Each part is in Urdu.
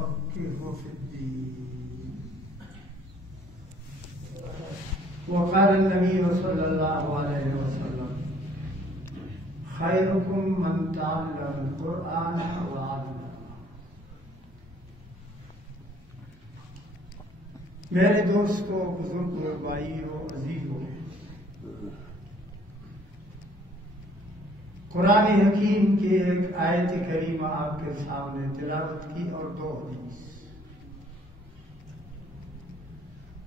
ويفقهه في الدين. وقال النبي صلى الله عليه وسلم خيركم من تعلم القرآن وعلمه. میرے دوستوں، بزرگوں، بھائیوں، عزیزوں، قرآن حکیم کی ایک آیت کریمہ آپ کے سامنے تلاوت کی اور دو حدیث۔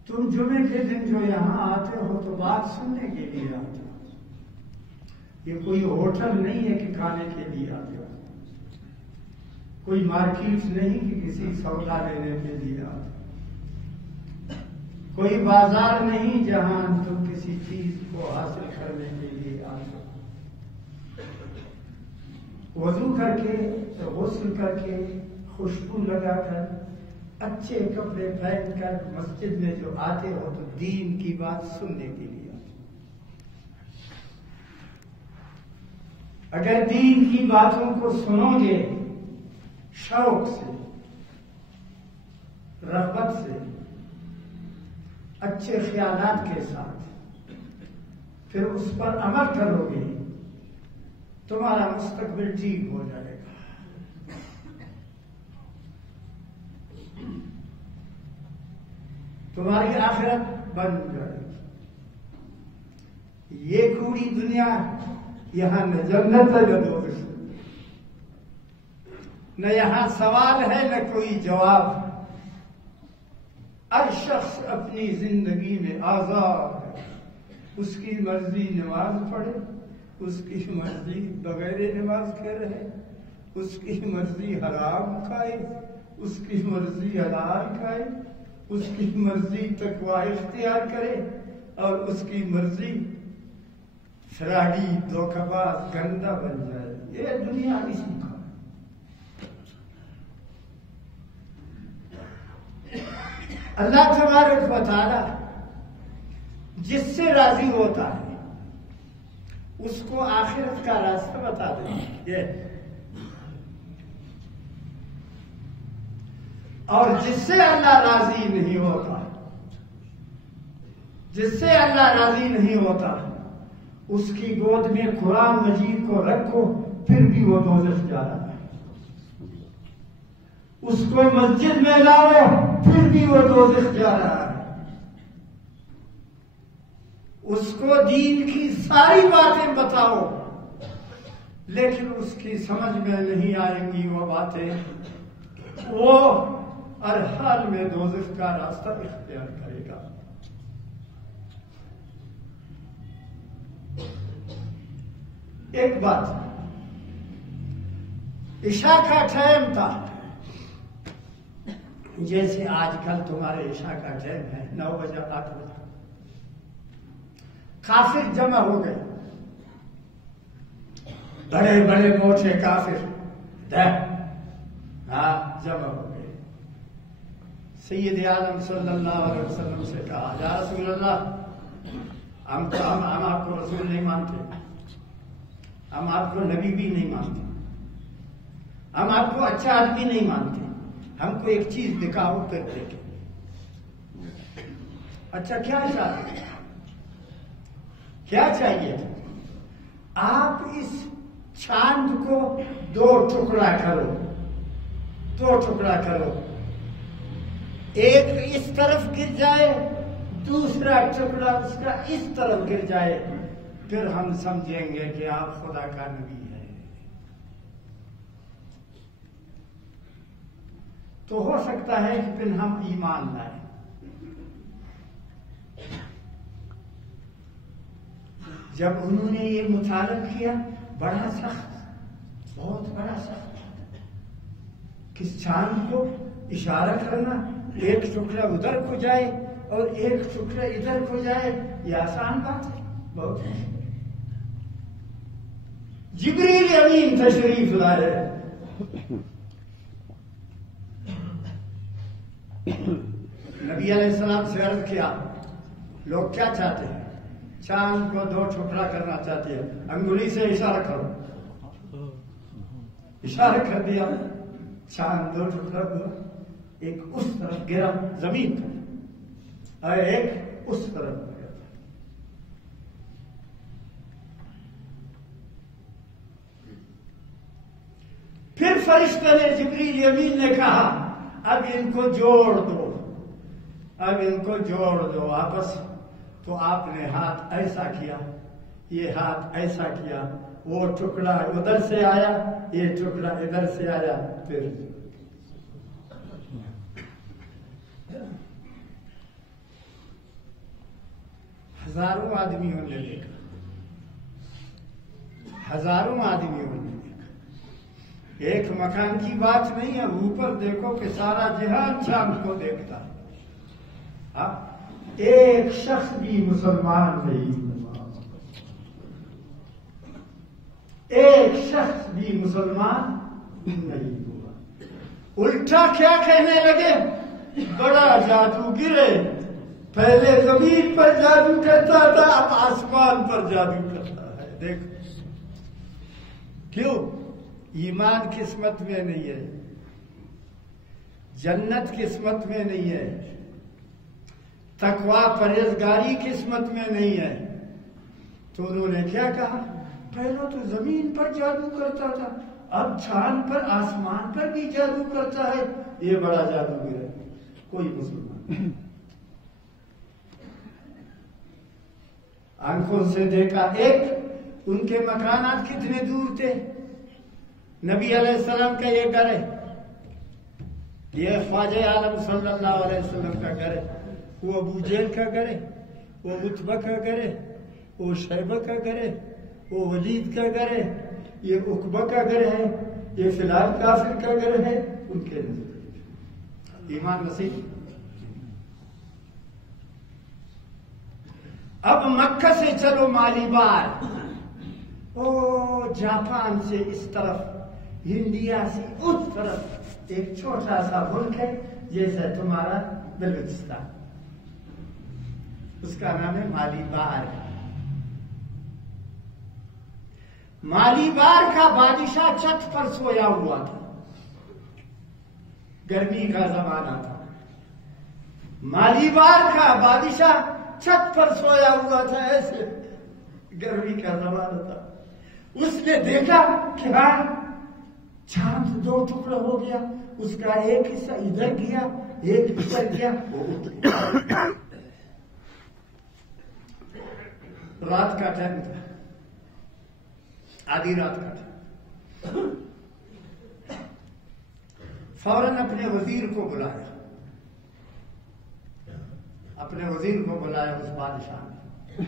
تم جمعے کے دن جو یہاں آتے ہو تو بات سننے کے لیے آتے ہو، یہ کوئی ہوٹل نہیں ہے کہ کھانے کے لیے آتے ہو، کوئی مارکیٹ نہیں کہ کسی سودا لینے کے لیے آتے ہو، کوئی بازار نہیں جہاں تم کسی چیز کو حاصل کرنے کے لیے آتے ہو۔ وضو کر کے، غسل کر کے، خوشبو لگا کر، اچھے کپڑے پہن کر مسجد میں جو آتے ہو تو دین کی بات سننے کے لیے آتے ہو۔ اگر دین کی باتوں کو سنو گے شوق سے، رغبت سے، اچھے خیالات کے ساتھ، پھر اس پر عمل کرو گے، تمہارا مستقبل ٹھیک ہو جائے گا۔ تمہاری آخرت بن جائے گی۔ یہ کوڑی دنیا یہاں نہ جنت ہے نہ دوزخ، نہ یہاں سوال ہے نہ کوئی جواب۔ ہر شخص اپنی زندگی میں آزاد ہے، اس کی مرضی نماز پڑھے، اس کی مرضی بغیر نماز کے رہے، اس کی مرضی حرام کھائے، اس کی مرضی حلال کھائے، اس کی مرضی تقوی اختیار کرے، اور اس کی مرضی فراڈی، دھوکہ باز، گندا بن جائے۔ یہ دنیا اسی کا۔ اللہ تبارک و تعالی جس سے راضی ہوتا ہے اس کو آخرت کا راستہ بتا دیں، اور جس سے اللہ راضی نہیں ہوتا، جس سے اللہ راضی نہیں ہوتا، اس کی گود میں قرآن مجید کو رکھو، پھر بھی وہ دوزخ جا رہا ہے۔ اس کو مسجد میں لاؤ، پھر بھی وہ دوزخ جا رہا ہے۔ اس کو دین کی ساری باتیں بتاؤ، لیکن اس کی سمجھ میں نہیں آئیں گی وہ باتیں، وہ ہر حال میں دوزخ کا راستہ اختیار کرے گا۔ ایک بات، عشاء کا ٹائم تھا، جیسے آج کل تمہارے عشاء کا ٹائم ہے 9 بجے 8 بجے، کافر جمع ہو گئے، بڑے بڑے موٹے کافر جمع ہو گئے۔ سید عالم صلی اللہ علیہ وسلم سے کہا، یا رسول اللہ، ہم آپ کو رسول نہیں مانتے، ہم آپ کو نبی بھی نہیں مانتے، ہم آپ کو اچھا آدمی نہیں مانتے، ہم کو ایک چیز دکھاؤ کر دیکھیں۔ اچھا کیا چاہتے ہیں؟ کیا چاہیے؟ آپ اس چاند کو 2 ٹکڑا کرو، 2 ٹکڑا کرو، ایک اس طرف گر جائے، دوسرا ٹکڑا اس کا اس طرف گر جائے، پھر ہم سمجھیں گے کہ آپ خدا کا نبی ہے۔ تو ہو سکتا ہے کہ پھر ہم ایمان لائیں۔ جب انہوں نے یہ مطالبہ کیا، بڑا سخت، بہت بڑا سخت، کس چاند کو اشارہ کرنا، ایک ٹکڑا ادھر کو جائے اور ایک ٹکڑا ادھر کو جائے، یہ آسان بات ہے؟ بہت مشکل۔ جبریل امین تشریف لائے، نبی علیہ السلام سے عرض کیا، لوگ کیا چاہتے ہیں؟ چاند کو 2 ٹکڑا کرنا چاہتے ہیں، انگلی سے اشارہ کرو۔ اشارہ کر دیا، چاند 2 ٹکڑا ہوا۔ ایک اس طرف گرا زمین پر اور ایک اس طرف گرا. پھر فرشتے نے جبریل امین نے کہا اب ان کو جوڑ دو، اب ان کو جوڑ دو آپس. تو آپ نے ہاتھ ایسا کیا، یہ ہاتھ ایسا کیا، وہ ٹکڑا ادھر سے آیا، یہ ٹکڑا ادھر سے آیا. پھر ہزاروں آدمیوں نے دیکھا، ہزاروں آدمیوں نے دیکھا. ایک مکان کی بات نہیں ہے، اوپر دیکھو کہ سارا جہان چاند کو دیکھتا ہے. ایک شخص بھی مسلمان نہیں ہوا، ایک شخص بھی مسلمان نہیں ہوا. الٹا کیا کہنے لگے؟ بڑا جادو گرے، پہلے زمین پر جادو کرتا تھا، اب آسمان پر جادو کرتا ہے. دیکھ کیوں؟ ایمان قسمت میں نہیں ہے، جنت قسمت میں نہیں ہے، تقوی پرہیزگاری قسمت میں نہیں ہے. تو انہوں نے کیا کہا؟ پہلے تو زمین پر جادو کرتا تھا، اب چاند پر آسمان پر بھی جادو کرتا ہے. یہ بڑا جادوگر ہے. کوئی مسلمان آنکھوں سے دیکھا. ایک ان کے مکانات کتنے دور تھے؟ نبی علیہ السلام کا یہ گھر ہے، یہ خواجہ عالم صلی اللہ علیہ وسلم کا گھر ہے، وہ ابو جہل کا گھر ہے، وہ عتبہ کا گھر ہے، وہ شیبہ کا گھر ہے، وہ ولید کا گھر ہے، یہ عقبہ کا گھر ہے، یہ فی الحال کافر کا گھر ہے. ان کے نزدیک ایمان نصیب. اب مکہ سے چلو مالیبار، او جاپان سے اس طرف، انڈیا سے اس طرف ایک چھوٹا سا ملک ہے جیسا تمہارا بلوچستان، اس کا نام ہے مالیبار. مالیبار کا بادشاہ چھت پر سویا ہوا تھا، گرمی کا زمانہ تھا. مالیبار کا بادشاہ چھت پر سویا ہوا تھا، ایسے گرمی کا زمانہ تھا. اس نے دیکھا کہ ہاں چاند دو ٹکڑا ہو گیا، اس کا ایک حصہ ادھر گیا، ایک ادھر گیا. رات کا ٹائم تھا، آدھی رات کا ٹائم. فوراً اپنے وزیر کو بلایا، اپنے وزیر کو بلایا اس بادشاہ نے.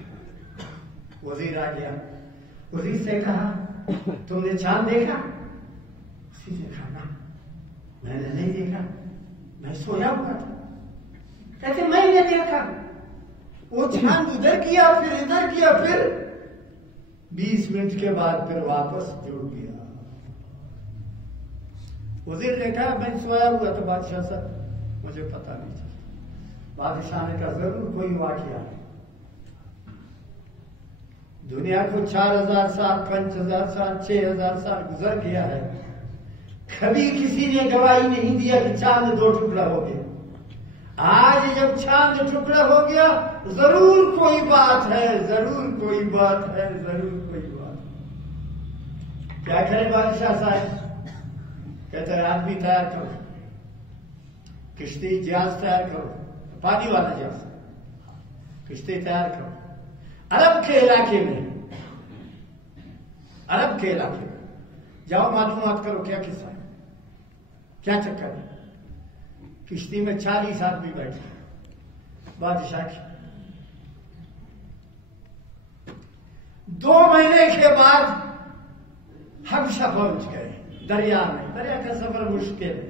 وزیر آ گیا، وزیر سے کہا تم نے چاند دیکھا؟ اسی نے کہا نا میں نے نہیں دیکھا، میں سویا ہوا تھا. کہتے میں نے دیکھا. وہ چاند ادھر کیا پھر ادھر کیا، پھر 20 منٹ کے بعد پھر واپس جڑ گیا. وزیر نے کہا میں سویا ہوا تھا بادشاہ صاحب، مجھے پتہ نہیں چلا. بادشاہ نے کہا ضرور کوئی واقعہ ہے. دنیا کو 4000 سال 5000 سال 6000 سال گزر گیا ہے، کبھی کسی نے گواہی نہیں دیا کہ چاند دو ٹکڑا ہو گیا. آج جب چاند ٹکڑا ہو گیا ضرور کوئی بات ہے، ضرور کوئی بات ہے، ضرور کوئی بات. کیا کرے بادشاہ صاحب؟ کہتے ہیں آدمی تیار کرو، کشتی جہاز تیار کرو، پانی والا جہاز، کشتی تیار کرو. عرب کے علاقے میں، عرب کے علاقے میں جاؤ معلومات کرو کیا قصہ ہے، کیا چکر ہے. کشتی میں 40 آدمی بیٹھے بادشاہ کی. 2 مہینے کے بعد حبشہ پہنچ گئے. دریا میں، دریا کا سفر مشکل ہے.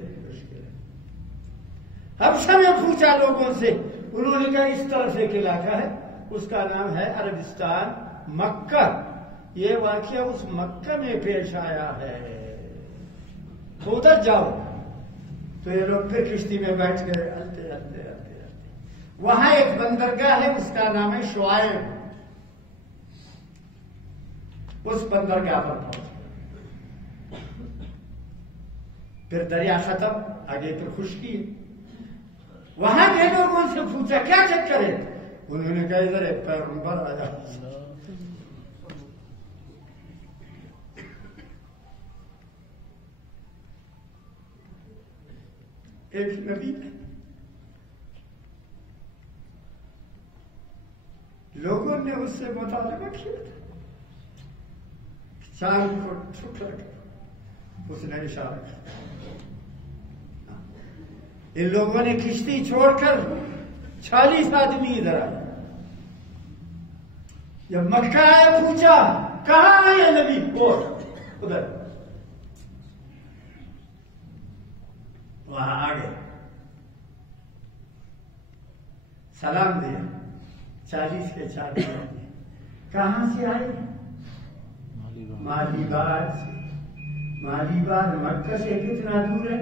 حبشہ میں پوچھا لوگوں سے، انہوں نے کہا اس طرف ایک علاقہ ہے، اس کا نام ہے عربستان، مکہ. یہ واقعہ اس مکہ میں پیش آیا ہے، تو ادھر جاؤ. تو یہ لوگ پھر کشتی میں بیٹھ گئے، ہلتے ہلتے ہلتے ہلتے. وہاں ایک بندرگاہ ہے، اس کا نام ہے شعیب. اس بندرگاہ پر پہنچ. پھر دریا ختم، آگے پھر خشکی. وہاں کے لوگوں سے پوچھا کیا چکر ہے؟ انہوں نے کہا ادھر ایک پیغمبر آیا، ایک نبی ہے، لوگوں نے اس سے مطالبہ کیا تھا چاند کو ٹھکر کر، اس نے اشارہ کیا، ان لوگوں نے کشتی چھوڑ کر 40 آدمی ادھر آئے، جب مکہ آئے پوچھا کہاں آئے نبی؟ اور ادھر وہاں آگے سلام دیا، 40 کے 40 آدمی کہاں سے آئے؟ مالیبار سے۔ مالیبار مکہ سے کتنا دور ہے؟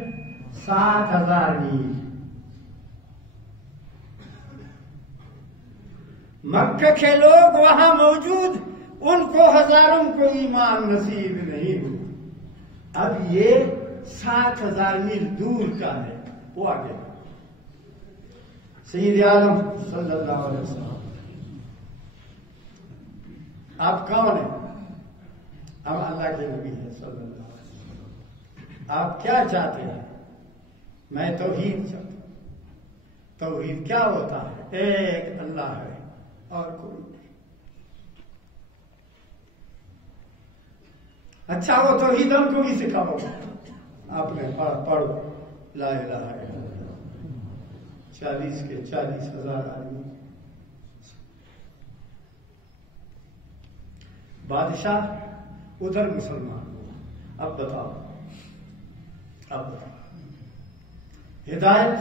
7000 میل۔ مکہ کے لوگ وہاں موجود، ان کو ہزاروں کو ایمان نصیب نہیں ہوا، اب یہ 7000 میل دور کا ہے، وہ آگے سید عالم صلی اللہ علیہ وسلم۔ آپ کون ہیں؟ اب اللہ کے نبی ہیں صلی اللہ علیہ وسلم۔ آپ کیا چاہتے ہیں؟ میں توحید چاہتا ہوں۔ توحید کیا ہوتا ہے؟ ایک اللہ ہے اور کوئی نہیں۔ اچھا وہ توحید ہم کو بھی سکھاؤ، آپ نے پڑھو لا الہ الا اللہ، 40 کے 40,000 آدمی۔ بادشاہ ادھر مسلمان، اب بتاؤ ہدایت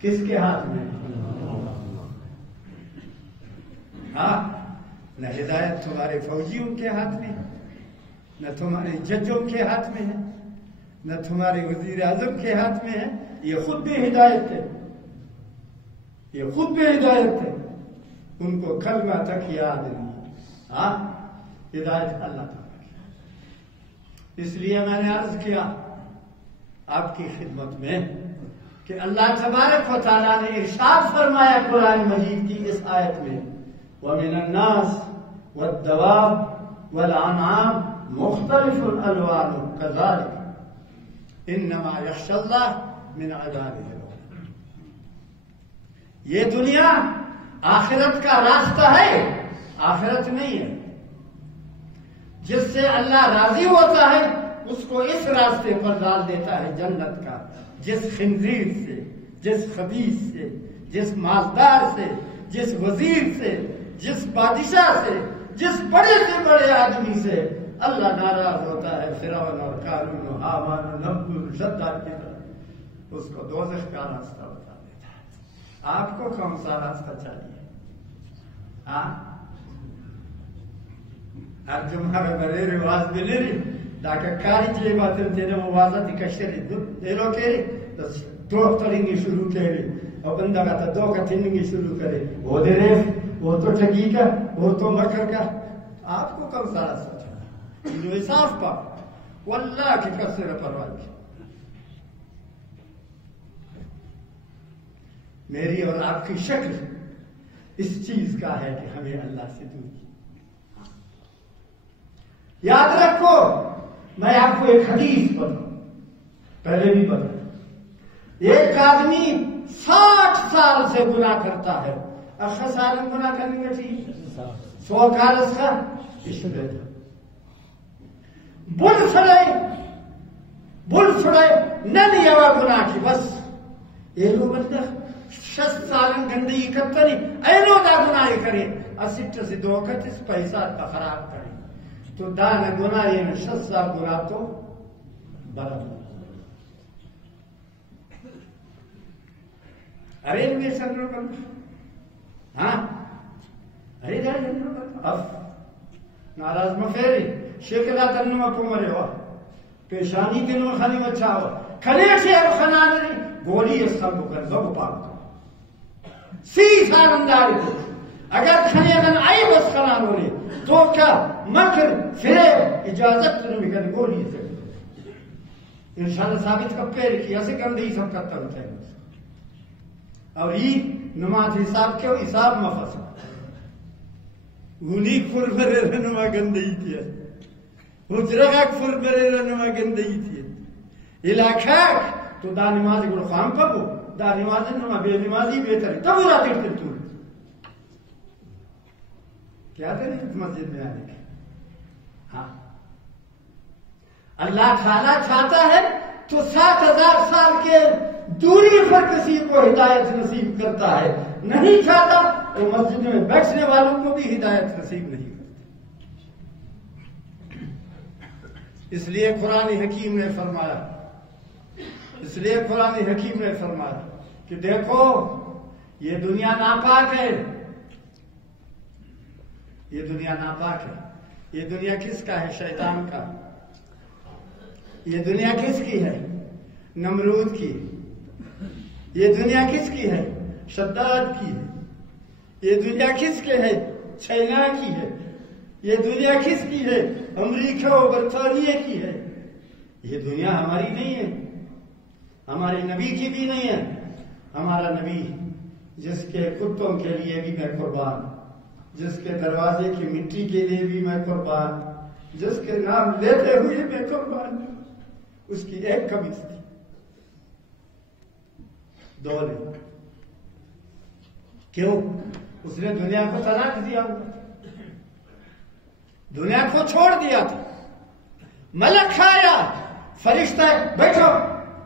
کس کے ہاتھ میں؟ ہاں، نہ ہدایت تمہارے فوجیوں کے ہاتھ میں، نہ تمہارے ججوں کے ہاتھ میں ہے، نہ تمہارے وزیر اعظم کے ہاتھ میں ہے، یہ خود بھی ہدایت ہے، یہ خود بھی ہدایت ہے، ان کو کلمہ تک یاد نہیں۔ ہاں، ہدایت اللہ تعالیٰ کی۔ اس لیے میں نے عرض کیا آپ کی خدمت میں کہ اللہ تبارک و تعالیٰ نے ارشاد فرمایا قرآن مجید کی اس آیت میں، وَمِنَ النَّاسِ وَالدَّوَابِ وَالْأَنْعَامِ مُخْتَلِفٌ أَلْوَانُهُ كَذَلِكَ إِنَّمَا يَخْشَى اللَّهَ مِنْ عِبَادِهِ الْعُلَمَاءُ۔ یہ دنیا آخرت کا راستہ ہے، آخرت نہیں ہے۔ جس سے اللہ راضی ہوتا ہے اس کو اس راستے پر ڈال دیتا ہے جنت کا، جس خنزیر سے، جس خبیث سے، جس مالدار سے، جس وزیر سے، جس بادشاہ سے، جس بڑے سے بڑے آدمی سے اللہ ناراض ہوتا ہے، فرعون اور قارون و حامان و نمرود شداد کی طرح اس کو دوزخ کا راستہ بتا دیتا ہے۔ آپ کو کون سا راستہ چاہیے؟ ہاں، تمہارا بڑے رواج بلری داکہ کاری چلے باتیں تیرے موازہ دکشتری دیلو کری دو ترینگی شروع کری اور بندہ کا دو کا تینگی شروع کرے، وہ دے ریف، وہ تو ٹھگی کا، وہ تو مکر کا۔ آپ کو کم سارا سچا جو انصاف پا واللہ کی کسر پرواہ کی۔ میری اور آپ کی شکل اس چیز کا ہے کہ ہمیں اللہ سے دور کی۔ یاد رکھو، میں آپ کو ایک حدیث بتاؤں، پہلے بھی بتاؤں، ایک آدمی 60 سال سے گناہ کرتا ہے، اخر سال گناہ کرنے میں ٹھیک 100 کال اس کا بل سڑے نن یوا گناہ کی بس یہ لوگ 6 سال گندگی کرتا نہیں اینو دا گناہ کرے اسٹ سے دو کتس پیسہ خراب کرے تو دان گناہ یہ 6 سال گناہ تو برابر۔ ارے میں سنگرو کرنا، ہاں ارے دار سنگرو کرنا اف ناراض مفیری شکلہ تنمہ کو مرے ہوا پیشانی تنمہ خانی بچا ہوا کھنے سے اب خنانری گولی اس سب کو کر دو پاک سی سارنداری کو اگر کھنے گن آئی بس خنان ہونے تو کیا مکر فریب اجازت تنمی کر گولی سے انشاءاللہ ثابت کب پیر کی ایسے گندگی سب کرتا ہوتا ہے۔ اور عید نماز حساب کیوں حساب مفس غنیق فر برے رنما گندئی تھی حجرغاک فر برے رنما گندئی تھی علاقاک تو دا نماز گڑ خام پکو دا نماز نما بے نمازی بہتر تب وہ راتے تھے تو کیا تھے نہیں مسجد میں آنے کے ہاں اللہ تعالیٰ چاہتا ہے تو 7,000 سال کے دوری پر کسی کو ہدایت نصیب کرتا ہے، نہیں چاہتا تو مسجد میں بیٹھنے والوں کو بھی ہدایت نصیب نہیں کرتا۔ اس لیے قرآن حکیم نے فرمایا کہ دیکھو یہ دنیا ناپاک ہے، یہ دنیا کس کا ہے؟ شیطان کا۔ یہ دنیا کس کی ہے؟ نمرود کی۔ یہ دنیا کس کی ہے؟ شداد کی ہے۔ یہ دنیا کس کے ہے؟ چائنا کی ہے۔ یہ دنیا کس کی ہے؟ امریکہ و برطانیہ کی ہے۔ یہ دنیا ہماری نہیں ہے، ہمارے نبی کی بھی نہیں ہے۔ ہمارا نبی جس کے کتوں کے لیے بھی میں قربان، جس کے دروازے کی مٹی کے لیے بھی میں قربان، جس کے نام لیتے ہوئے میں قربان، اس کی ایک قمیص تھی، دو نہیں۔ کیوں؟ اس نے دنیا کو طلاق دیا، دنیا کو چھوڑ دیا تھا۔ ملک آیا، فرشتہ بیٹھو،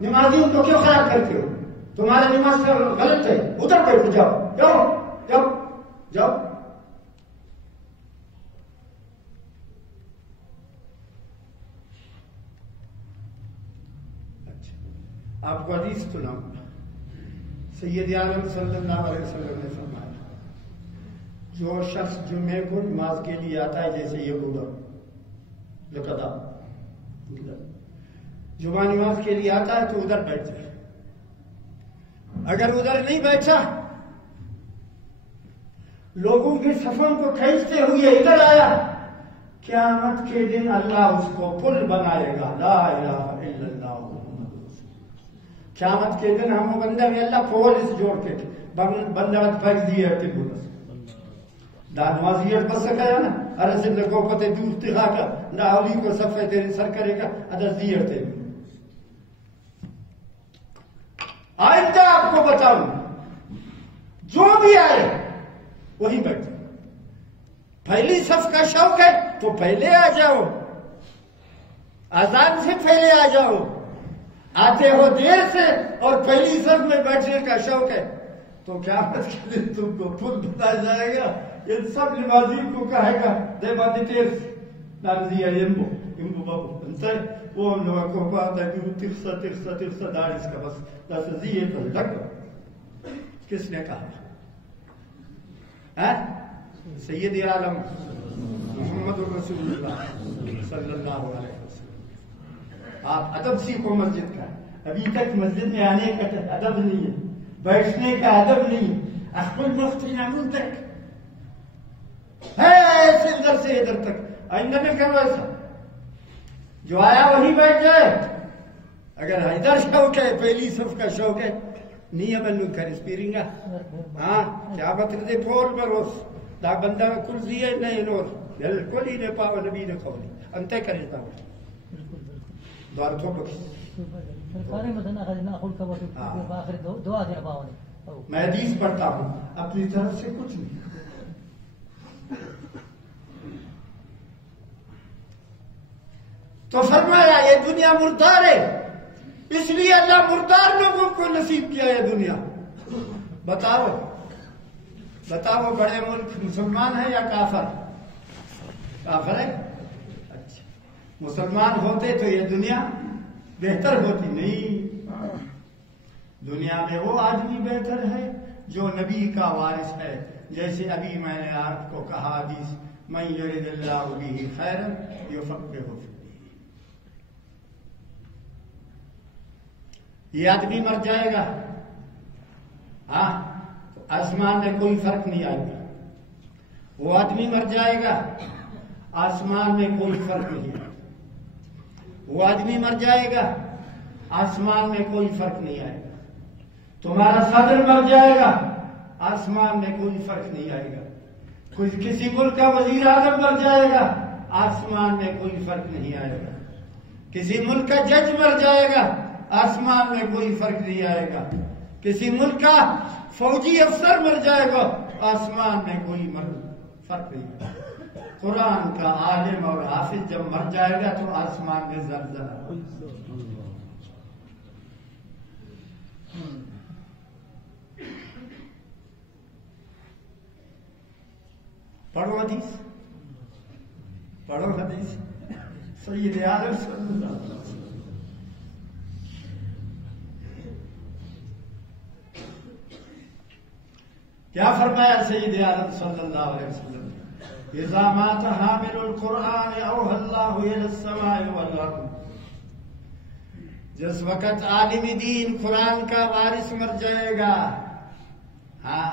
نمازیوں کو کیوں خراب کرتے ہو؟ تمہارا نماز غلط ہے، ادھر بیٹھ جاؤ، جاؤ جاؤ جاؤ۔ آپ کو حدیث سناؤں، سید عالم صلی اللہ علیہ وسلم نے فرمایا جو شخص جمعے کو نماز کے لیے آتا ہے، جیسے یہ لقدا جمعہ نماز کے لیے آتا ہے تو ادھر بیٹھ جائے، اگر ادھر نہیں بیٹھا لوگوں کے صفوں کو کھینچتے ہوئے ادھر آیا، قیامت کے دن اللہ اس کو پل بنائے گا، لا الہ الا اللہ۔ قیامت کے دن ہم بندہ میں اللہ پولیس جوڑ کے بندہ پھیک دیئے تے بولس دانوازیت بس سکایا نا، ارسل لگو پتے دور تخا کا ناولی کو صفحے تیرے سر کرے گا ادھر دیئے تے۔ آئندہ آپ کو بتاؤں جو بھی آئے وہی بیٹھے، پہلی صف کا شوق ہے تو پہلے آ جاؤ، آزان سے پہلے آ جاؤ، آتے ہو دیر سے اور پہلی صف میں بیٹھنے کا شوق ہے تو قیامت کے دن تم کو پل بتایا جائے گا۔ ان سب نمازیوں کو کہے گا دے باندی تیر نامزی ہے امبو بابو انسے وہ ہم لوگوں کو بات ہے کہ ترسا دار اس کا بس ناسزی ہے تو لگ کس نے کہا؟ سید عالم محمد رسول اللہ صلی اللہ علیہ وسلم۔ آپ ادب سیکھو مسجد کا، ابھی تک مسجد میں آنے کا ادب نہیں ہے، بیٹھنے کا ادب نہیں ہے، اخبر مفتی نامون تک ہے ایسے ادھر سے ادھر تک، آئندہ میں کرو ایسا، جو آیا وہی بیٹھ جائے۔ اگر ادھر شوق ہے، پہلی صف کا شوق ہے، نہیں بنو کر اسپیرنگا ہاں کیا بتر دے پول بروس دا بندہ کل زیے نہیں نور بالکل ہی نے پاو نبی نے قولی انتے کرے تا دار تو بخش سارے مدن اخذنا اقول کا باخر دعا دے پاو نے میں حدیث پڑھتا ہوں اپنی طرف سے کچھ نہیں۔ تو فرمایا یہ دنیا مردار ہے، اس لیے اللہ مردار لوگوں کو نصیب کیا ہے دنیا۔ بتاؤ بڑے ملک مسلمان ہے یا کافر؟ کافر ہے۔ اچھا مسلمان ہوتے تو یہ دنیا بہتر ہوتی نہیں، دنیا میں وہ آدمی بہتر ہے جو نبی کا وارث ہے، جیسے ابھی میں نے آپ کو کہا حدیث من یرد اللہ بہ خیرا یفقہہ فی الدین۔ یہ آدمی مر جائے گا، ہاں آسمان میں کوئی فرق نہیں آئے گا، وہ آدمی مر جائے گا، آسمان میں کوئی فرق نہیں آئے گا، وہ آدمی مر جائے گا، آسمان میں کوئی فرق نہیں آئے گا۔ تمہارا صدر مر جائے گا، آسمان میں کوئی فرق نہیں آئے گا. کسی ملک کا وزیر اعظم مر جائے گا، آسمان میں کوئی فرق نہیں آئے گا. کسی ملک کا جج مر جائے گا، آسمان میں کوئی فرق نہیں آئے گا. کسی ملک کا فوجی افسر مر جائے گا، آسمان میں کوئی فرق نہیں آئے گا. قرآن کا عالم اور حافظ جب مر جائے گا تو آسمان میں زلزلہ. پڑھو حدیث، پڑھو حدیث. سید عالم صلی اللہ علیہ وسلم کیا فرمایا؟ سید عالم صلی اللہ علیہ وسلم اذا مات حامل القرآن اوحى اللہ الى السماء والارض. جس وقت عالم دین قرآن کا وارث مر جائے گا، ہاں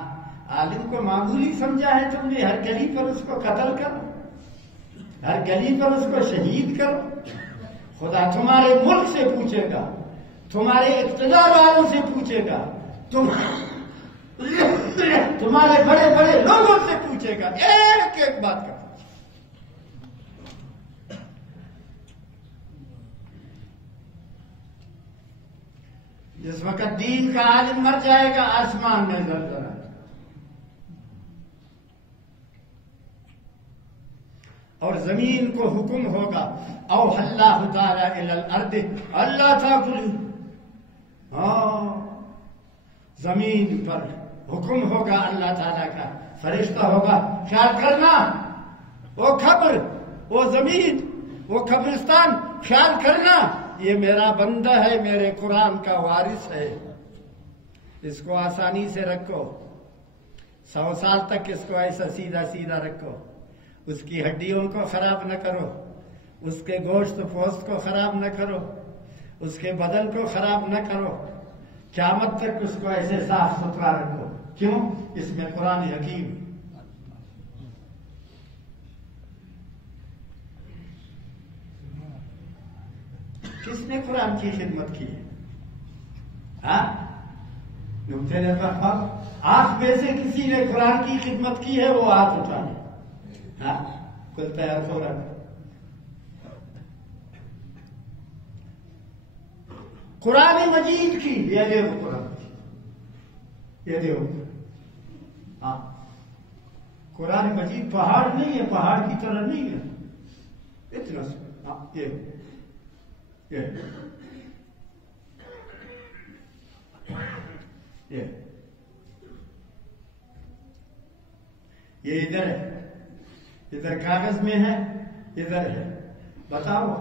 عالم کو معمولی سمجھا ہے تم نے، ہر گلی پر اس کو قتل کرو، ہر گلی پر اس کو شہید کرو. خدا تمہارے ملک سے پوچھے گا، تمہارے اقتدار والوں سے پوچھے گا، تمہارے بڑے بڑے لوگوں سے پوچھے گا، ایک ایک بات کا. جس وقت دین کا عالم مر جائے گا، آسمان میں زلزلہ. اور زمین کو حکم ہوگا، اوحى اللہ تعالی الی الارض اللہ تاکلوا. ہاں زمین پر حکم ہوگا اللہ تعالیٰ کا، فرشتہ ہوگا، خیال کرنا وہ قبر، وہ زمین، وہ قبرستان، خیال کرنا یہ میرا بندہ ہے، میرے قرآن کا وارث ہے، اس کو آسانی سے رکھو، 100 سال تک اس کو ایسا سیدھا سیدھا رکھو، اس کی ہڈیوں کو خراب نہ کرو، اس کے گوشت پوست کو خراب نہ کرو، اس کے بدن کو خراب نہ کرو، قیامت تک اس کو ایسے صاف ستھرا رکھو. کیوں؟ اس میں قرآن حکیم. کس نے قرآن کی خدمت کی ہے؟ ہاں آپ میں سے کسی نے قرآن کی خدمت کی ہے؟ وہ ہاتھ اٹھائے. ہاں کوئی تیار ہو رہا. قرآن مجید کی یہ دیکھو، قرآن یہ دیکھو. ہاں قرآن مجید پہاڑ نہیں ہے، پہاڑ کی طرح نہیں ہے اتنا. ہاں یہ ادھر ہے، ادھر کاغذ میں ہے، ادھر ہے. بتاؤ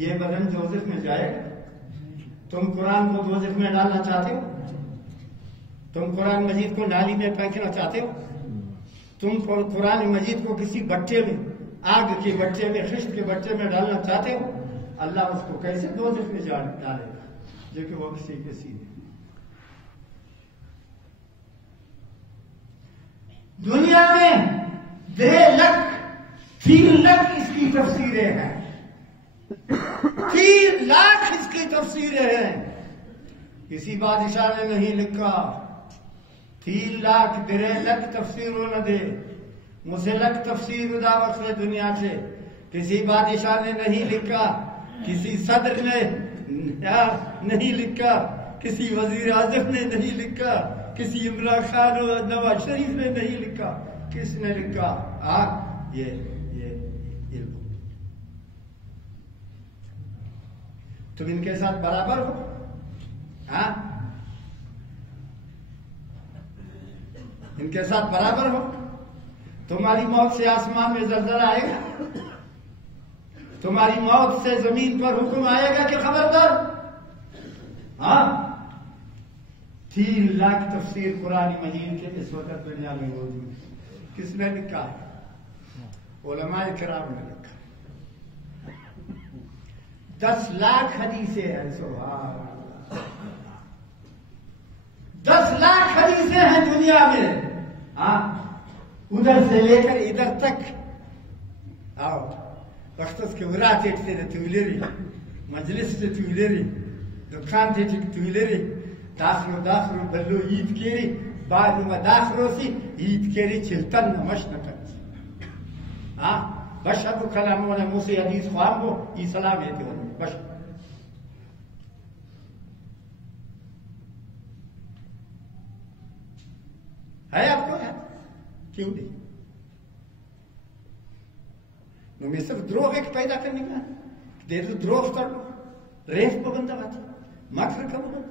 یہ بدن دوزخ میں جائے گا؟ تم قرآن کو دوزخ میں ڈالنا چاہتے ہو؟ تم قرآن مجید کو نالی میں پھینکنا چاہتے ہو؟ تم قرآن مجید کو کسی بٹے میں، آگ کے بٹے میں، خشت کے بٹے میں ڈالنا چاہتے ہو؟ اللہ اس کو کیسے دوزخ میں ڈالے گا جو کہ وہ کسی کے سیدھے. دنیا میں 1.5 لاکھ 3 لاکھ اس کی تفسیریں ہیں، 3 لاکھ اس کی تفسیریں ہیں. کسی بادشاہ نے نہیں لکھا 3 لاکھ 1.5 لاکھ تفسیروں نہ دے. مجھے لکھ تفسیر دا وقت دنیا سے کسی بادشاہ نے نہیں لکھا، کسی صدر نے نہیں لکھا، کسی وزیر اعظم نے نہیں لکھا، کسی عمران خان اور نواز شریف نے نہیں لکھا. کس نے لکھا؟ یہ تم ان کے ساتھ برابر ہو؟ ہاں ان کے ساتھ برابر ہو؟ تمہاری موت سے آسمان میں زلزلہ آئے گا، تمہاری موت سے زمین پر حکم آئے گا کہ خبردار. ہاں 3 لاکھ تفسیر قرآن مجید کے اس وقت دنیا میں موجود ہے. کس نے لکھا؟ علماء کرام نے لکھا. 10 لاکھ حدیثیں ہیں. سبحان اللہ، 10 لاکھ حدیثیں ہیں دنیا میں. ہاں ادھر سے لے کر ادھر تک. آؤ وقت کے ورات تیرے تولری مجلس سے تولری دکان تھے تولری داخل بلو عید کیری بعد ما داخل سی عید کیری چلتن نمش نکن بشهد کلامون موسی حدیث خواهم بو ای سلام یہ دیو بشهد ہے آپ کو ہے کیوں نہیں نو میں صرف دروغ ایک پیدا کرنے کا دے دو دروغ کر لو ریف پابندہ بات مکر کرو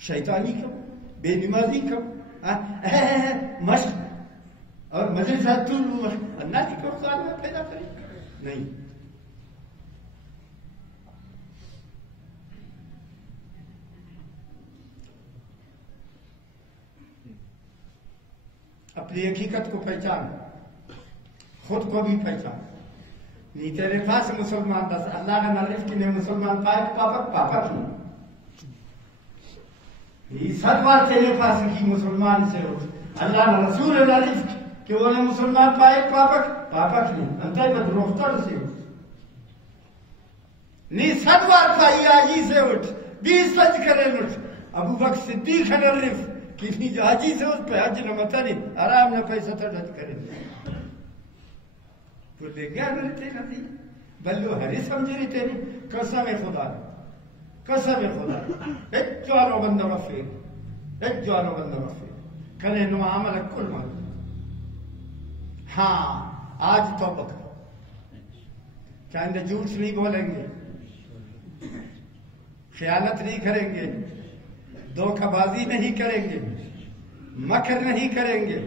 شیطانی کرو بے نمازی کرو مشق اور مجلس اللہ کی کو خیال میں پیدا کرے نہیں اپنی حقیقت کو پہچان خود کو بھی پہچان نہیں تیرے پاس مسلمان دس اللہ کا نالف کی نے مسلمان پائے پاپا کی یہ سب بات تیرے پاس کی مسلمان سے ہو اللہ رسول نالف کہ وہ نے مسلمان پائے پاپا کی انتہا بد روختر سے ہو نہیں سب بات پائی آجی سے اٹھ 20 سج کرے اٹھ ابو بکر صدیق نالف کتنی جو حاجی سے اس پہ حج نہ متا نہیں آرام نہ پیسہ تھا حج کرے تو لے گیا ملتے نہیں بلو ہری سمجھ رہی تیری قسم خدا ایک جوانو بندہ وفیر کنے نو عمل کل مال ہاں آج توبہ کرو چاہے جھوٹ نہیں بولیں گے خیانت نہیں کریں گے دھوکہ بازی نہیں کریں گے مکر نہیں کریں گے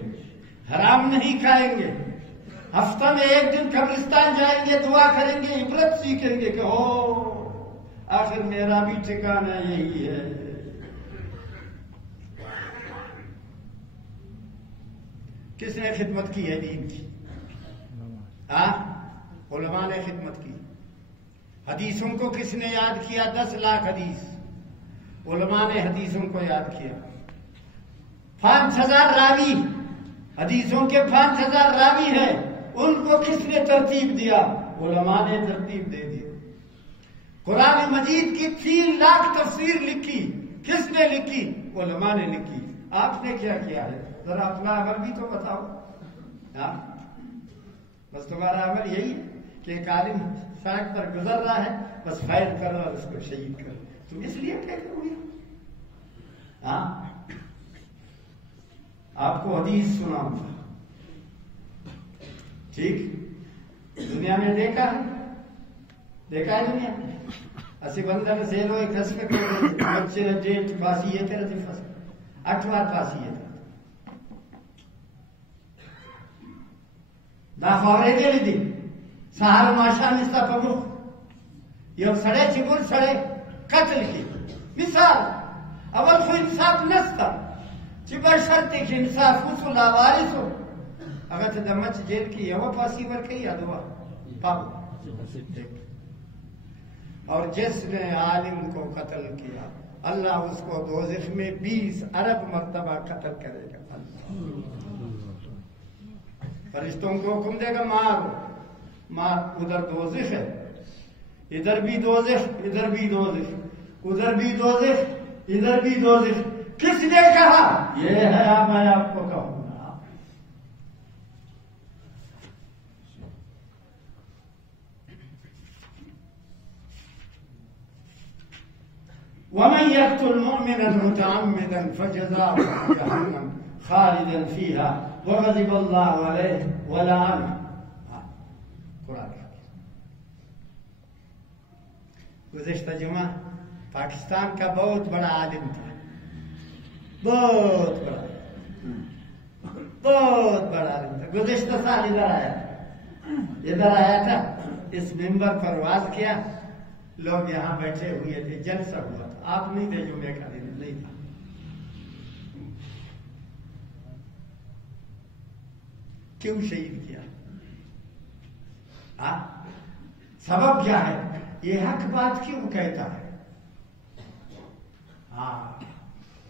حرام نہیں کھائیں گے ہفتہ میں ایک دن قبرستان جائیں گے دعا کریں گے عبرت سیکھیں گے کہ آخر میرا بھی ٹھکانہ یہی ہے کس نے خدمت کی ہے دین کی علماء نے خدمت کی حدیثوں کو کس نے یاد کیا 10 لاکھ حدیث علماء نے حدیثوں کو یاد کیا 5000 راوی حدیثوں کے 5000 راوی ہیں ان کو کس نے ترتیب دیا علماء نے ترتیب دے دیا قرآن مجید کی 3 لاکھ تفسیر لکھی کس نے لکھی علماء نے لکھی آپ نے کیا کیا ہے ذرا اپنا عمل بھی تو بتاؤ بس تمہارا عمل یہی ہے کہ ایک عالم سڑک پر گزر رہا ہے بس فائر کرو اور اس کو شہید کرو تم اس لیے کہتے ہوئے آپ کو حدیث سناؤں گا ٹھیک دنیا میں دیکھا ہے دنیا اسی بندر سے لو ایک حسب بچے ڈیٹ پاسی ہے تیرا دفاع 8 بار پاسی ہے دا خورے دے لی سہار ماشا نستا پمخ یہ سڑے چبر سڑے قتل کی مثال اول خو انصاف نستا چبر شرط کی انصاف خصول آوارس ہو اگر تو دمچ جیل کی یہ پاسی ورکی یا دعا پاپ اور جس نے عالم کو قتل کیا اللہ اس کو دوزخ میں 20 ارب مرتبہ قتل کرے گا فرشتوں کو حکم دے گا مار ادھر دوزخ ہے ادھر بھی دوزخ ادھر بھی دوزخ ادھر بھی دوزخ ادھر بھی دوزخ کس نے کہا یہ ہے میں آپ کو کہوں گا ومن يقتل مؤمنا متعمدا فجزاؤه جهنم خالدا فيها وغضب الله عليه ولعنه قرآن گزشتہ جمعہ پاکستان کا بہت بڑا عالم تھا بہت بڑا عالم تھا گزشتہ سال ادھر آیا تھا اس منبر پر واز کیا لوگ یہاں بیٹھے ہوئے تھے جلسہ ہوا تھا آپ نہیں تھے جمعے کا دن نہیں تھا کیوں شہید کیا سبب کیا ہے یہ حق بات کیوں کہتا ہے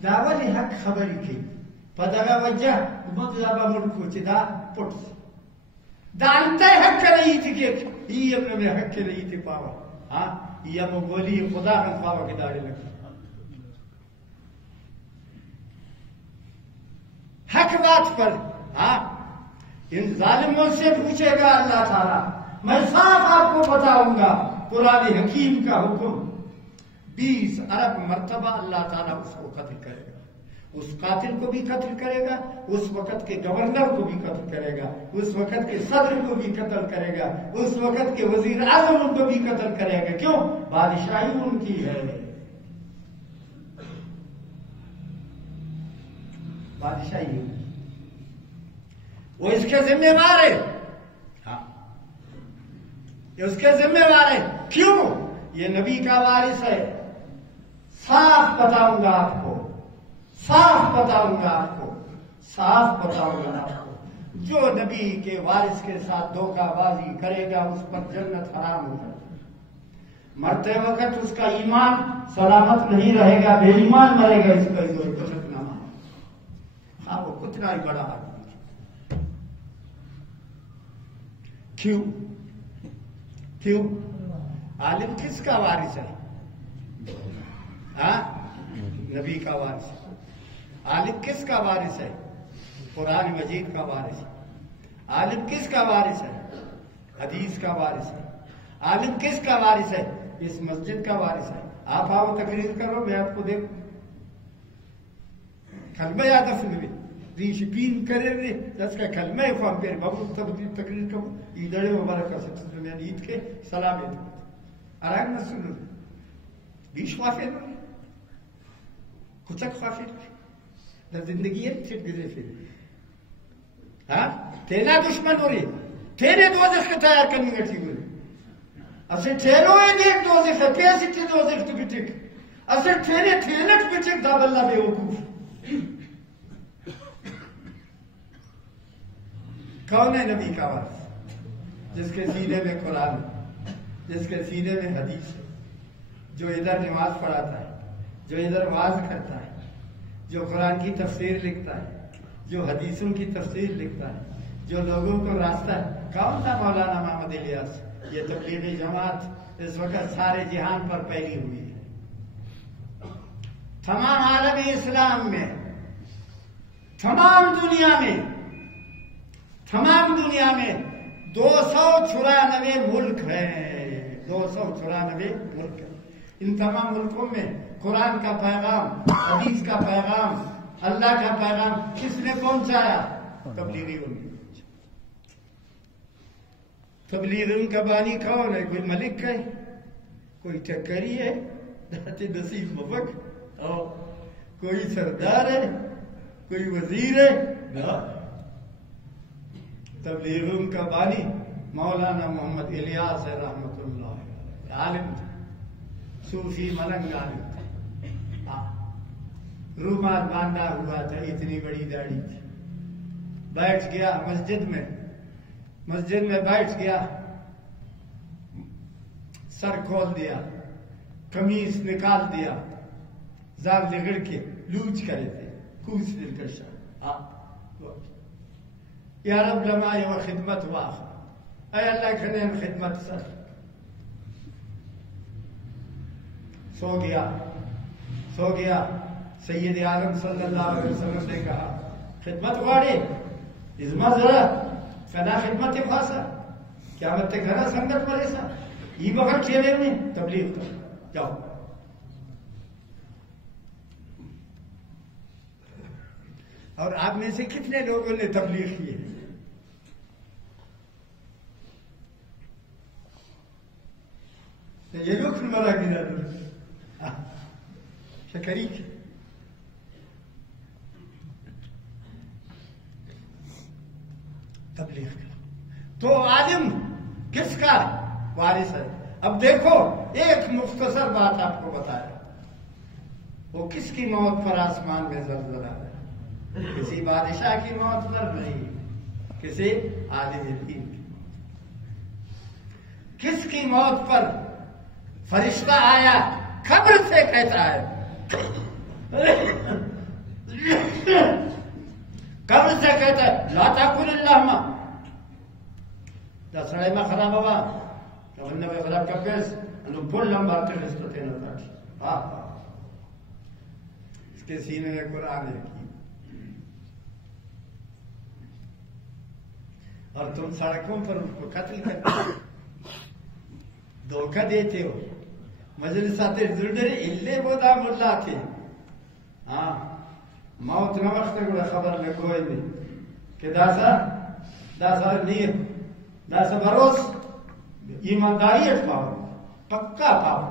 دعوت حق خبری کی پدغا وجہ مطلبہ ملکو چدا پٹس دانتا حق نہیں تھی کہ یہ اپنے میں حق نہیں تھی پاوا یہ مغولی خدا ہم پاوا کے دارے لگا حق بات پر. ہاں ان ظالموں سے پوچھے گا اللہ تعالیٰ. میں صاف آپ کو بتاؤں گا قرآن حکیم کا حکم. 20 ارب مرتبہ اللہ تعالیٰ اس کو قتل کرے گا. اس قاتل کو بھی قتل کرے گا, اس وقت کے گورنر کو بھی قتل کرے گا, اس وقت کے صدر کو بھی قتل کرے گا, اس وقت کے وزیر اعظم کو بھی قتل کرے گا. کیوں؟ بادشاہی ان کی ہے, بادشاہی ہے, وہ اس کے ذمہ دار ہے. ہاں یہ اس کے ذمہ دار ہے. کیوں؟ یہ نبی کا وارث ہے. صاف بتاؤں گا آپ کو, صاف بتاؤں گا آپ کو, صاف بتاؤں گا آپ کو. جو نبی کے وارث کے ساتھ دھوکہ بازی کرے گا اس پر جنت حرام ہو جائے گی. مرتے وقت اس کا ایمان سلامت نہیں رہے گا, بے ایمان مرے گا. اس کا جنت نہ مانے. ہاں وہ کتنا ہی بڑا آدمی. کیوں؟ کیوں؟ عالم کس کا وارث ہے؟ ہاں نبی کا وارث ہے. عالم کس کا وارث ہے؟ قرآن مجید کا وارث ہے. عالم کس کا وارث ہے؟ حدیث کا وارث ہے. عالم کس کا وارث ہے؟ اس مسجد کا وارث ہے. آپ آؤ تقریر کرو, میں آپ کو دیکھوں. کلمہ یاد افنوی ریش بین کرے رہے دس کا کلمہ فهم پیر بابو تقریر کرو. ایدڑے مبارک سے میں عید کے سلام ہے ارائم نسل بیش خوافی ہے کچھ خوافی در زندگی ہے چھٹ گزے پھر. ہاں تینا دشمن ہو رہی تیرے دوزخ کے تیار کرنی گٹھی ہوئی. اصل تیرو ہے دیکھ دوزخ ہے پیسی تی دوزخ تو بٹک. اصل تیرے تیلٹ بٹک داب اللہ بے وقوف. کون ہے نبی کا وارث؟ جس کے سینے میں قرآن ہے, جس کے سینے میں حدیث ہے, جو ادھر نماز پڑھاتا ہے, جو ادھر واز کرتا ہے, جو قرآن کی تفسیر لکھتا ہے, جو حدیثوں کی تفسیر لکھتا ہے, جو لوگوں کو راستہ ہے. کون تھا مولانا محمد الیاس؟ یہ تبلیغی جماعت اس وقت سارے جہان پر پھیلی ہوئی ہے. تمام عالم اسلام میں, تمام دنیا میں, تمام دنیا میں 294 ملک ہیں. 294 ملک ہیں. ان تمام ملکوں میں قرآن کا پیغام, حدیث کا پیغام, اللہ کا پیغام کس نے پہنچایا؟ تبلیغیوں نے. تبلیغیوں کا بانی کون ہے؟ کوئی ملک ہے, کوئی ٹکری ہے, داتے نصیب مبک, اور کوئی سردار ہے, کوئی وزیر ہے. تبلیغیوں کا بانی مولانا محمد الیاس رحمت اللہ عالم تھا, صوفی ملنگ عالم تھا. رومال باندھا ہوا تھا, اتنی بڑی داڑھی تھی. بیٹھ گیا مسجد میں, مسجد میں بیٹھ گیا, سر کھول دیا, قمیص نکال دیا, زال لگڑ کے لوچ کرے تھے, کوس دل کر شاہ. یا رب لما و خدمت واخ, اے اللہ کھنین خدمت سر. سو گیا, سو گیا. سید عالم صلی اللہ علیہ وسلم نے کہا خدمت واڑے ازما ذرا فنا خدمت خاصا کیا مت گھر سنگت پر ایسا یہ وقت چیلے میں تبلیغ کر جاؤ. اور آپ میں سے کتنے لوگوں نے تبلیغ کی ہے؟ یہ لوگ مرا گرا شکری تبلیغ تو عالم کس کا وارث ہے؟ اب دیکھو ایک مختصر بات آپ کو بتایا, وہ کس کی موت پر آسمان میں زلزلہ ہے؟ کسی بادشاہ کی موت پر نہیں, کسی عالم دین کی. کس کی موت پر فرشتہ آیا قبر سے کہتا ہے, قبر سے کہتا ہے لا تقل اللہم دا سڑے میں خراب ہوا کبھنے میں خراب کپیس انہوں بھول لمبا ترستتے نہ تھا. اس کے سینے میں قرآن ہے کی اور تم سڑکوں پر ان کو قتل کرتے ہو، دھوکہ دیتے ہو. مجلسات زردری اللے بودا ملا تھے. ہاں موت نہ وقت گوڑا خبر لگوئے بھی کہ داسا نیت داسا بروس ایمانداریت پاو پکا پاو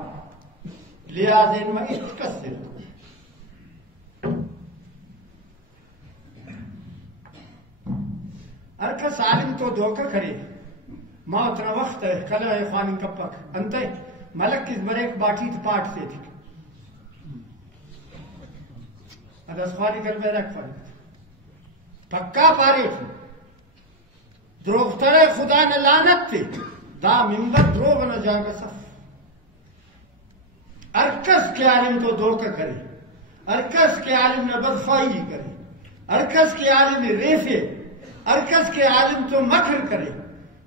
لحاظ ان میں اتکسر ارکس عالم تو دھوکہ کرے موت نہ وقت ہے کلا ہے خوانی کپک انتے ملک کس بریک باٹی پاٹ سے تھی ادس خوانی کر بیرک خوانی پکا پارے تھی دروغ خدا نے لعنت تھی دا منبر دروغ نہ جاگا صف. ارکس کے عالم تو دھوکہ کرے، ارکس کے عالم نے بدخواہی کرے، ارکس کے عالم نے ریفے، ارکس کے عالم تو مکر کرے.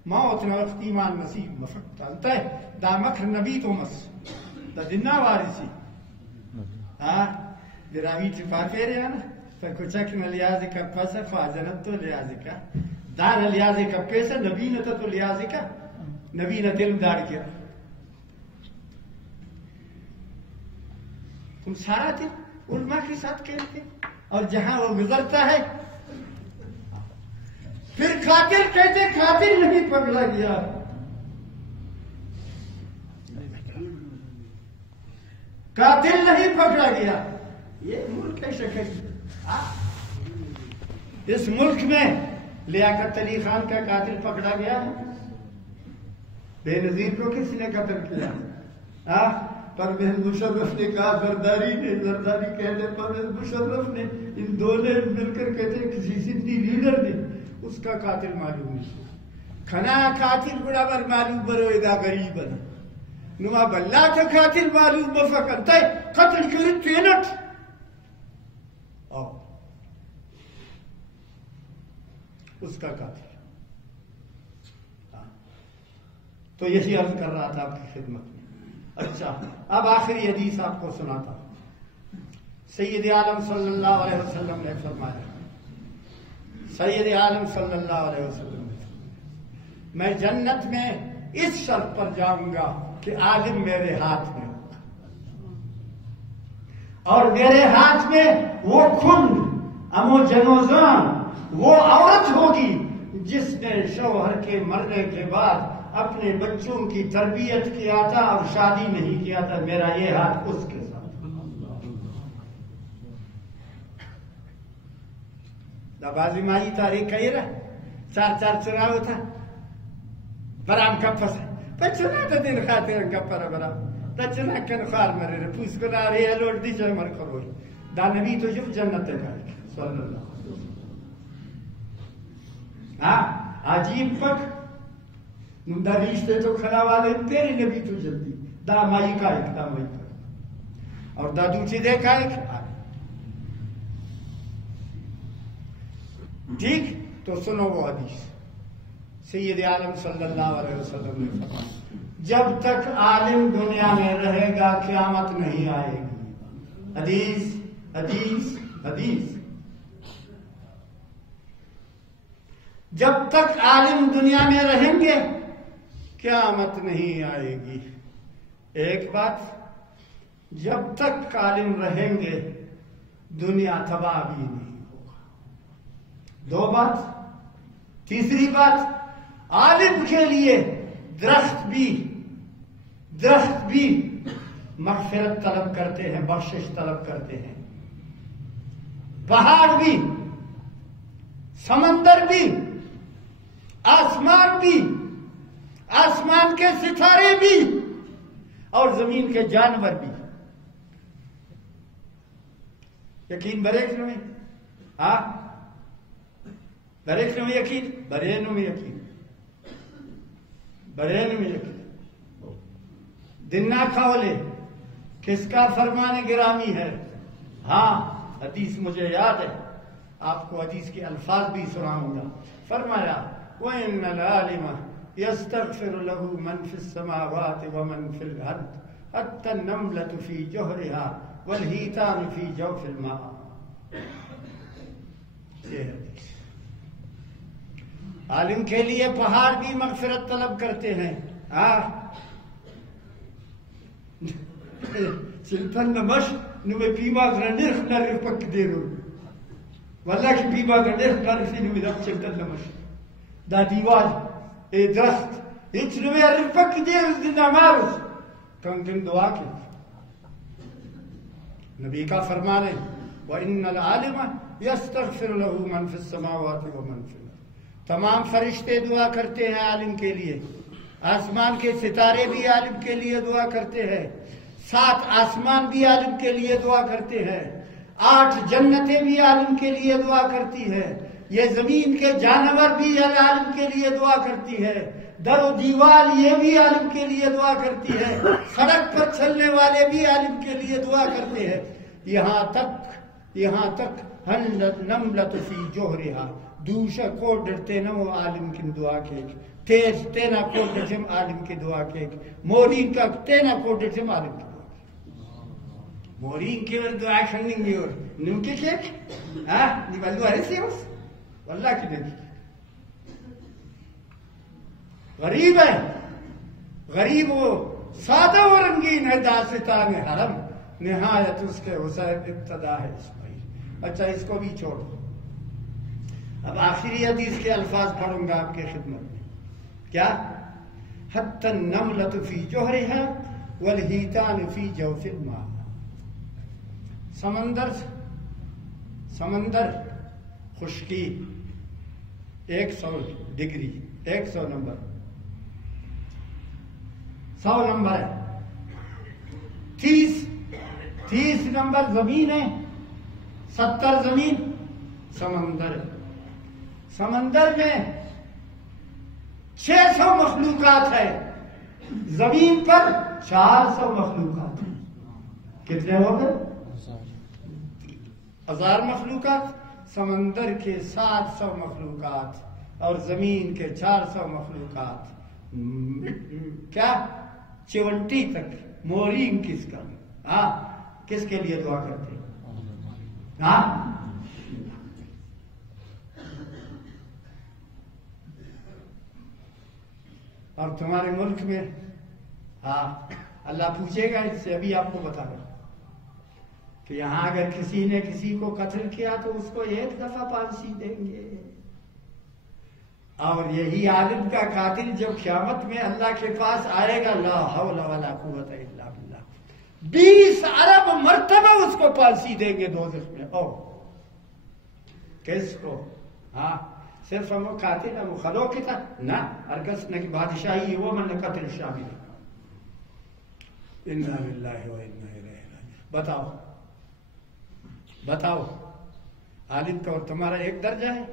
موت نہ وقت ایمان نصیب مفق تالتا ہے دا مکر نبی تو مس دا دنہ وارسی براوی چپاتے رہے نا فکچک نہ لیازی کا پسا خوازنت تو لیازی کا دان لیازی کا پیسا نبی نہ تو لیازی کا نبی نہ دل دار کیا. تم سارا دن علماء کے ساتھ کھیلتے اور جہاں وہ گزرتا ہے پھر قاتل کہتے قاتل نہیں پکڑا گیا. قاتل نہیں پکڑا گیا. یہ ملک ہے شکل. اس ملک میں لیاقت علی خان کا قاتل پکڑا گیا ہے. بے نظیر کو کس نے قتل کیا؟ پرویز مشرف نے کہا زرداری نے، زرداری کہتے پرویز مشرف نے، ان دو نے مل کر کہتے کسی سندھی لیڈر نے. اس کا قاتل معلوم نہیں. کھنا قاتل بڑا بر معلوم بروئے دا غریب بنا نما بلا کا قاتل معلوم بفکرتا ہے قتل کری تینٹ. اس کا قاتل. تو یہی عرض کر رہا تھا آپ کی خدمت میں. اچھا اب آخری حدیث آپ کو سناتا ہوں. سید عالم صلی اللہ علیہ وسلم نے فرمایا، سید عالم صلی اللہ علیہ وسلم نے میں جنت میں اس شرط پر جاؤں گا کہ عالم میرے ہاتھ میں ہوگا اور میرے ہاتھ میں وہ کھنڈ امو جنوزان وہ عورت ہوگی جس نے شوہر کے مرنے کے بعد اپنے بچوں کی تربیت کیا تھا اور شادی نہیں کیا تھا. میرا یہ ہاتھ اس کے ساتھ. بازی مائی تاریخ کہی رہا چار چراؤ تھا برام کپ سے پچنا تو دن خاطر کپر برام تچنا کن خار مرے رہے پوس کو نہ رہے لوٹ دی جو مر کروئی دا نبی تو جو جنت ہے صلی اللہ علیہ وسلم. عجیب پک دا رشتے تو کھڑا والے تیرے نبی تو جلدی دا مائی کا ایک دا مائی کا اور دا دوچی دیکھا ایک. ٹھیک تو سنو وہ حدیث. سید عالم صلی اللہ علیہ وسلم نے فرمایا جب تک عالم دنیا میں رہے گا قیامت نہیں آئے گی. حدیث حدیث حدیث. جب تک عالم دنیا میں رہیں گے قیامت نہیں آئے گی. ایک بات، جب تک عالم رہیں گے دنیا تباہ بھی نہیں. دو بات. تیسری بات، عالم کے لیے درخت بھی مغفرت طلب کرتے ہیں، بخشش طلب کرتے ہیں. پہاڑ بھی، سمندر بھی، آسمان بھی، آسمان کے ستارے بھی اور زمین کے جانور بھی. یقین بریک میں بریک میں یقین برین میں یقین برین میں یقین. دنہ کھولے کس کا فرمان گرامی ہے. ہاں حدیث مجھے یاد ہے، آپ کو حدیث کے الفاظ بھی سناؤں گا. فرمایا وَإِنَّ الْعَالِمَ يَسْتَغْفِرُ لَهُ مَنْ فِي السَّمَاوَاتِ وَمَنْ فِي الْأَرْضِ حَتَّى النَّمْلَةُ فِي جَوْفِهَا وَالْحِيتَانُ فِي جَوْفِ الْمَاءِ. یہ حدیث عالم کے لیے پہاڑ بھی مغفرت طلب کرتے ہیں. سلطان نمش نمے پیما گرنڈر نر پک دے رو واللہ کی پیما گرنڈر نر سی نمے دب سلطان نمش دا دیوال اے درخت ایچ نمے ارن پک دے اس دن نمارس کن دن دعا کی. نبی کا فرمان ہے وَإِنَّ الْعَالِمَ يَسْتَغْفِرُ لَهُ مَنْ فِي السَّمَاوَاتِ وَمَنْ فِي الْأَرْضِ. تمام فرشتے دعا کرتے ہیں عالم کے لیے. آسمان کے ستارے بھی عالم کے لیے دعا کرتے ہیں. 7 آسمان بھی عالم کے لیے دعا کرتے ہیں. 8 جنتیں بھی عالم کے لیے دعا کرتی ہے. یہ زمین کے جانور بھی عالم کے لیے دعا کرتی ہے. در و دیوار یہ بھی عالم کے لیے دعا کرتی ہے. سڑک پر چلنے والے بھی عالم کے لیے دعا کرتے ہیں. یہاں تک ہن نملت فی جوہرہا دوشا کو ڈرتے نہ وہ عالم کی دعا کے تیز تینا کو ڈرتم عالم کی دعا کے مورین کا تینا کو ڈرتم عالم کی دعا کے مورین کی ور دعا شنگیں گے اور نمکی کے نی بلدو ہرسی ہوس واللہ کی دیکھی غریب ہے. غریب وہ سادہ و رنگین ہے داستان حرم نہایت اس کے حسین ابتدا ہے اسماعیل. اچھا اس کو بھی چھوڑو. اب آخری حدیث کے الفاظ پڑھوں گا آپ کے خدمت میں. کیا حتی النملۃ فی جوہرہا والحیتان فی جوف الماء. سمندر خشکی 100 ڈگری 100 نمبر 100 نمبر ہے. 30 نمبر زمین ہے. 70 زمین سمندر میں 600 مخلوقات ہے. زمین پر 400 مخلوقات. کتنے ہو گئے؟ 1000 مخلوقات. سمندر کے 700 مخلوقات اور زمین کے 400 مخلوقات. کیا 70 تک مورین کس کا کس کے لیے دعا کرتے ہیں؟ اور تمہارے ملک میں اللہ پوچھے گا اس سے. ابھی آپ کو بتا رہا کہ یہاں اگر کسی نے کسی کو قتل کیا تو اس کو 1 دفعہ پھانسی دیں گے. اور یہی عالم کا قاتل جب قیامت میں اللہ کے پاس آئے گا لا حول ولا قوت الا باللہ 20 ارب مرتبہ اس کو پھانسی دیں گے دوزخ میں. کس کو؟ صرف ہم قاتل ہم خلو کی تھا نہ ارکس نہ کہ بادشاہی وہ من قتل شامل. انا للہ و انا الیہ راجعون. بتاؤ عالم کا اور تمہارا ایک درجہ ہے.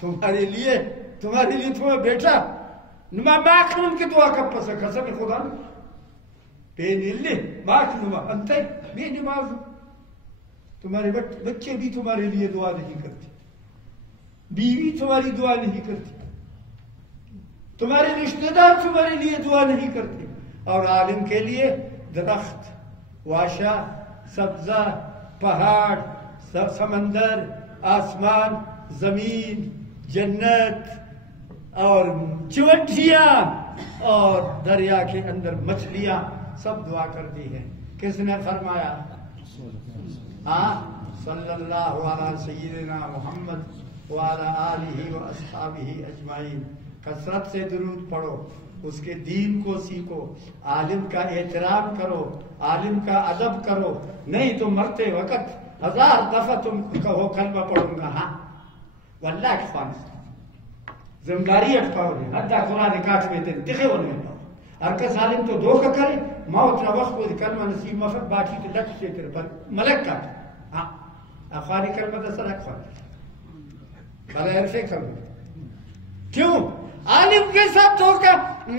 تمہارے لیے تمہیں بیٹا نما ماخنم کی دعا کب پس قسم خدا بے نیلے ماخنما انتے بے نماز. تمہارے بچے بھی تمہارے لیے دعا نہیں کرتے. بیوی تمہاری دعا نہیں کرتی. تمہارے رشتہ دار تمہارے لیے دعا نہیں کرتے. اور عالم کے لیے درخت واشا سبزہ پہاڑ سمندر آسمان زمین جنت اور چونٹیاں اور دریا کے اندر مچھلیاں سب دعا کرتی ہیں. کس نے فرمایا؟ صلی اللہ علیہ سیدنا محمد وعلی آلہ و اصحابہ اجمعین. کثرت سے درود پڑھو. اس کے دین کو سیکھو. عالم کا احترام کرو. عالم کا ادب کرو. نہیں تو مرتے وقت 1000 دفعہ تم کہو کلمہ پڑھوں گا. واللہ کی خواہش ذمداری اٹھاؤ نہیں. حتی قرآن کاٹ میں تین دکھے ہونے میں پاؤ. ارکس عالم تو دھوکہ کرے موت نہ وقت کو کلمہ نصیب مفت باقی تو لکھ سے تیرے پر ملک کاٹ. اخوانی کلمہ دسر اخوانی بھلا عرفے کرو. کیوں؟ عالم کے ساتھ دھوکہ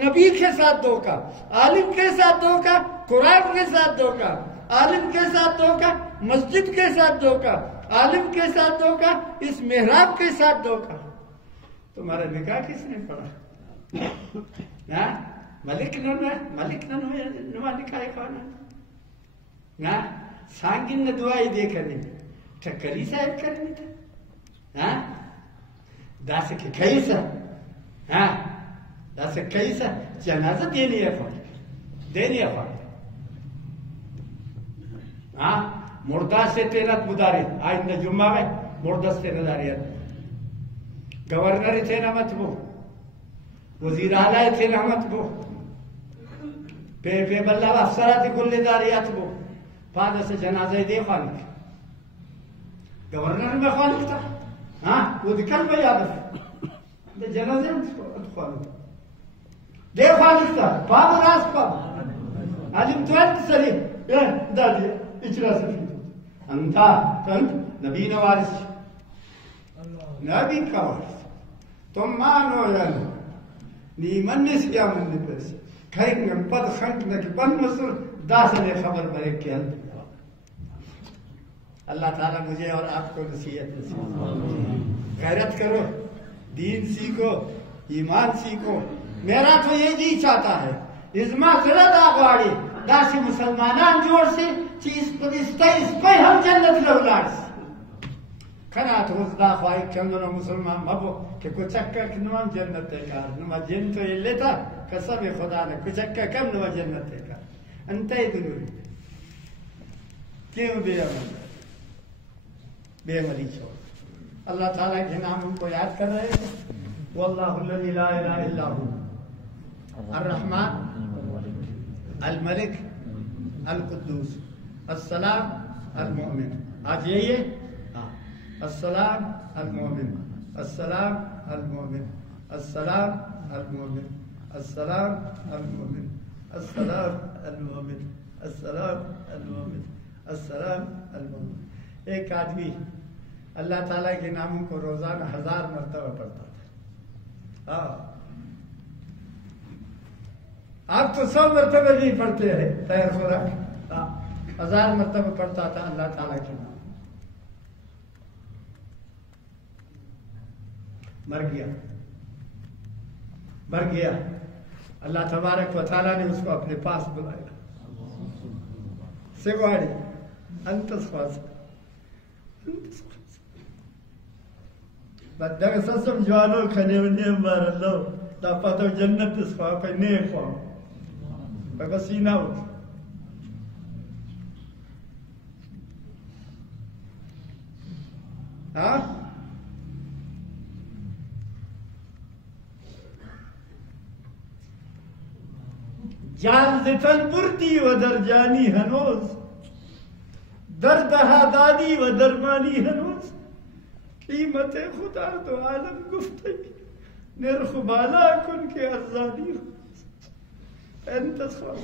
نبی کے ساتھ دھوکہ عالم کے ساتھ دھوکہ قرآن کے ساتھ دھوکہ عالم کے ساتھ دھوکہ مسجد کے ساتھ دھوکہ عالم کے ساتھ دھوکہ اس محراب کے ساتھ دھوکہ. تمہارا نکاح کس نے پڑھا؟ ملک نما نکاح کھانا سانگن نے دعائی دے کرنے ٹھکری صاحب کرنے تھا. داسې کې کیسه داسې کیسه جنازه دینی ہے مردہ سے تینت مداری آئندہ جمعہ میں مردہ سے نداریت گورنر تھے نہ مت بو وزیر اعلیٰ تھے نہ مت بو پہ بلہ افسرات کل داریات بو فادہ سے جنازہ دے خالق گورنر میں خالق تھا وہ دکھل میں یاد ہے جنازے خالق دے خالق تھا فادہ راس پا عالم تو انت سلیم دادی اجلاس فيه انت نبی نوارث نبی کا وارث تم مانو یعنی نیمن نسیا من نپرس کھائیں پد خنک نکی بن مصر داسل خبر برے کیا اللہ تعالیٰ مجھے اور آپ کو نصیحت غیرت کرو دین سیکھو ایمان سیکھو میرا تو یہ جی چاہتا ہے ازما سرد آغواری داسی مسلمانان جوڑ سے چیز پہ ہم جنت لولار سے کھنات وزدہ خواہی کندنو مسلمان مبو کہ کچھکا کنوان جنت تکار نما جن تو یہ لیتا قسم خدا نے کچھکا کم نما جنت تکار انتہی دلوری کیوں بے عمل بے عملی چھوڑ اللہ تعالیٰ کے نام ان کو یاد کر رہے ہیں واللہ الذی لا الہ الا ہو الرحمن الملک القدوس السلام المؤمن آج یہی ہے السلام المؤمن السلام المؤمن السلام المؤمن السلام المؤمن السلام المؤمن السلام المؤمن السلام المؤمن ایک آدمی اللہ تعالیٰ کے ناموں کو روزانہ 1000 مرتبہ پڑھتا تھا آپ تو 100 مرتبہ نہیں پڑھتے ہیں خیر خوراک 1000 مرتبہ پڑھتا تھا اللہ تعالیٰ کے نام مر گیا اللہ تبارک و تعالیٰ نے اس کو اپنے پاس بلایا سگواڑی انتس خواست بدنگ سسم جوانو کھنے ونیم بار اللہ دا پتو جنت اس خواہ پہ نیک خواہ پہ بسینہ ہوتی جان زتن بردی و درجانی ہنوز دردہا دانی و درمانی ہنوز قیمت خدا تو عالم گفتگی نرخ بالا کن کے ارزانی انتصار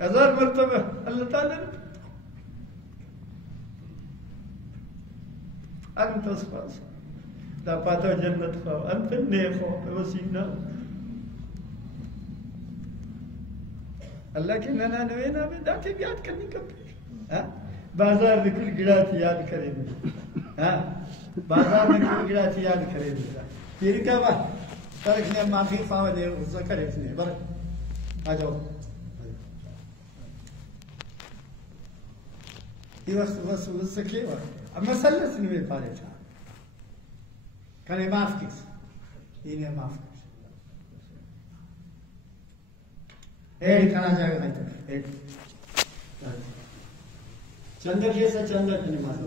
1000 مرتبہ اللہ تعالیٰ نے انتصار دا پاتا جنت خواہ انت نیک خواہ وسیلہ اللہ کی ننانوے نامے داتے یاد کرنی کب بازار میں کل گڑا تھی یاد کرے مجھے بازار میں کل گڑا تھی یاد کرے مجھے پھر کیا بات فرق نے معافی خواہ دے غصہ کرے اس نے برک آجاؤ یہ وقت غصہ کیے وقت اب مسئلہ سے نوے پارے چھا کنے معاف کس انہیں معاف کس ایک کھانا جائے گا ایک چندر جیسا چندر کنے معاف